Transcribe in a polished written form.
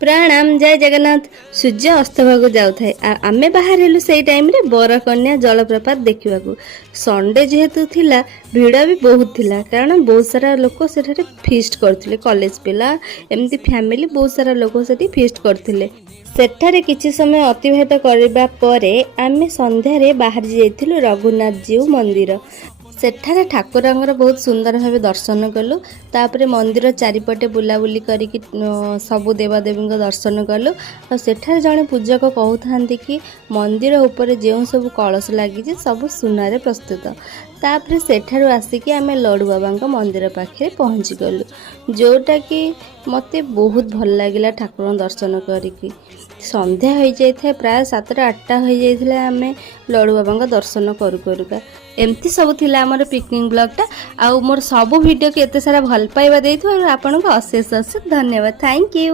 प्रणाम जय जगन्नाथ। सूर्य अस्त होगा जाऊे आम बाहर से टाइम रे बरकन्या जलप्रपात देखा संडे जेहेतु थिला भिड़ भी बहुत थिला कारण बहुत सारा लोक से फीस्ट करते कॉलेज पिला एमती फैमिली बहुत सारा लोक से फीस्ट करते सेठारे किछि समय अतिबाहित करबा परे आमे संध्यारे बाहर जाइथिलु रघुनाथ जीउ मंदिर। सेठारे ठाकुरंगर बहुत सुंदर भाव दर्शन कलु। तापरे मंदिर चारिपटे बुलाबुली करिकी सबु देवादेवी दर्शन कलु। सेठारे जड़े पूजक कहते कि मंदिर उपर जो सब कलश लगी सब सुनारे प्रस्तुत। तापरे सेठारु आसिकी आमे लड्डू बाबा मंदिर पाखे पहुँची गलु जोटा कि मते बहुत भल लगिला ठाकुर दर्शन करिकी। संध्या हो जाए प्राय 7-8टा हो जाए आमे लड्डू बाबा दर्शन करू करूका एमती सब थिला हमर पिकनिक ब्लॉगटा। आ मोर सब वीडियो के एते सारा भल पाइबा देइथु आपनको अशेष अशेष धन्यवाद। Thank you.